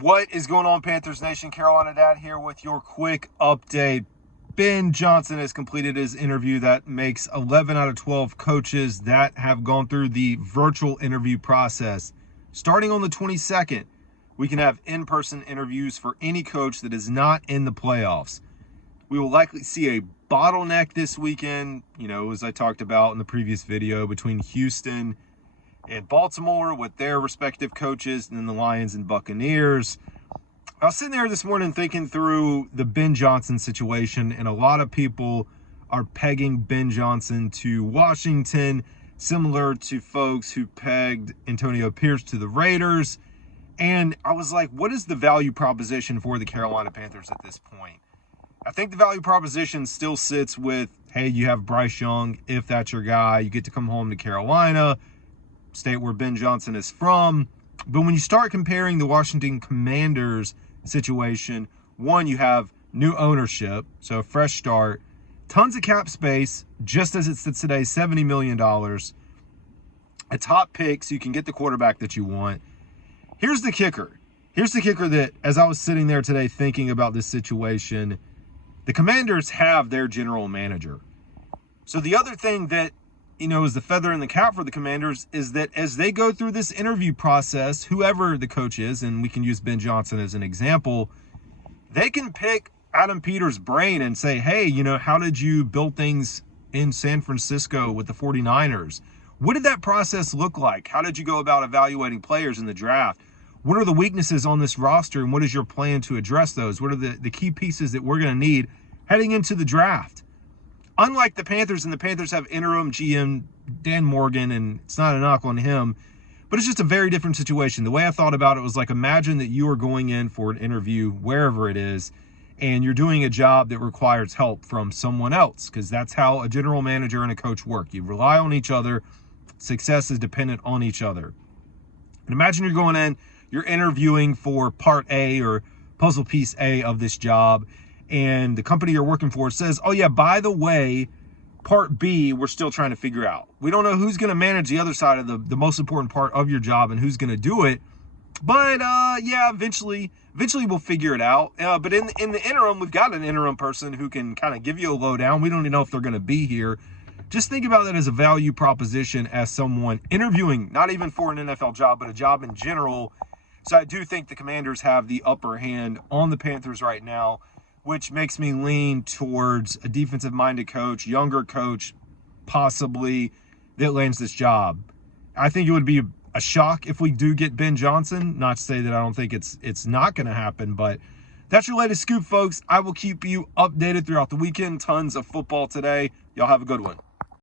What is going on, Panthers Nation? Carolina Dad here with your quick update. Ben Johnson has completed his interview. That makes 11 out of 12 coaches that have gone through the virtual interview process. Starting on the 22nd, we can have in-person interviews for any coach that is not in the playoffs. We will likely see a bottleneck this weekend, as I talked about in the previous video, between Houston and Baltimore with their respective coaches, and then the Lions and Buccaneers. I was sitting there this morning thinking through the Ben Johnson situation, and a lot of people are pegging Ben Johnson to Washington, similar to folks who pegged Antonio Pierce to the Raiders. And I was like, what is the value proposition for the Carolina Panthers at this point? I think the value proposition still sits with, hey, you have Bryce Young. If that's your guy, you get to come home to Carolina, state where Ben Johnson is from. But when you start comparing the Washington Commanders situation, one, you have new ownership, so a fresh start, tons of cap space, just as it sits today, $70 million, a top pick so you can get the quarterback that you want. Here's the kicker. Here's the kicker that, as I was sitting there today thinking about this situation, the Commanders have their general manager. So the other thing that is the feather in the cap for the Commanders is that as they go through this interview process, whoever the coach is, and we can use Ben Johnson as an example, they can pick Adam Peters' brain and say, hey, how did you build things in San Francisco with the 49ers? What did that process look like? How did you go about evaluating players in the draft? What are the weaknesses on this roster, and what is your plan to address those? What are the key pieces that we're going to need heading into the draft? Unlike the Panthers, and the Panthers have interim GM Dan Morgan, and it's not a knock on him, but it's just a very different situation. The way I thought about it was like, imagine that you are going in for an interview, wherever it is, and you're doing a job that requires help from someone else, because that's how a general manager and a coach work. You rely on each other. Success is dependent on each other. And imagine you're going in, you're interviewing for part A or puzzle piece A of this job, and the company you're working for says, oh yeah, by the way, part B, we're still trying to figure out. We don't know who's going to manage the other side of the most important part of your job and who's going to do it. But yeah, eventually we'll figure it out. But in the interim, we've got an interim person who can kind of give you a lowdown. We don't even know if they're going to be here. Just think about that as a value proposition as someone interviewing, not even for an NFL job, but a job in general. So I do think the Commanders have the upper hand on the Panthers right now, which makes me lean towards a defensive-minded coach, younger coach, possibly, that lands this job. I think it would be a shock if we do get Ben Johnson. Not to say that I don't think it's not going to happen, but that's your latest scoop, folks. I will keep you updated throughout the weekend. Tons of football today. Y'all have a good one.